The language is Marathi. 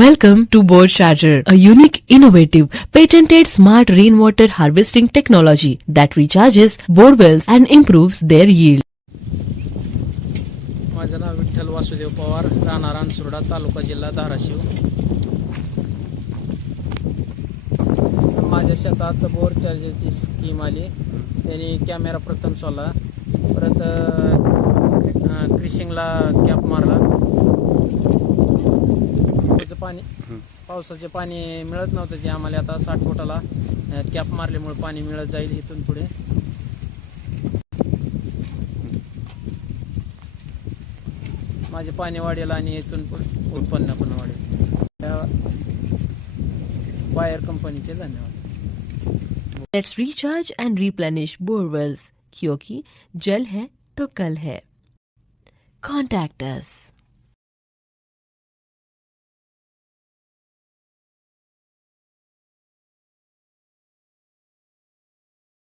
Welcome to Bore Charger, a unique, innovative, patented smart rainwater harvesting technology that recharges bore wells and improves their yield. माझं नाव विठ्ठल वासुदेव पवार, राहणार अनसुर्डा, तालुका जिल्हा धाराशिव. माझ्या शेतात बोर चार्जरची स्कीम आली. त्यांनी कॅमेरा प्रथम सोडला, परत क्रिशिंगला कॅप मारला. पावसाचे पाणी मिळत नव्हतं ते आम्हाला. आता 60 फुटाला कॅप मारल्यामुळे पाणी मिळत जाईल इथून पुढे. माझे पाणी वाढेल आणि इथून पुढे उत्पन्न पण वाढेल. बायर कंपनीचे धन्यवाद. Let's recharge and replenish bore wells, क्योंकि जल है तो कल है. Contact us.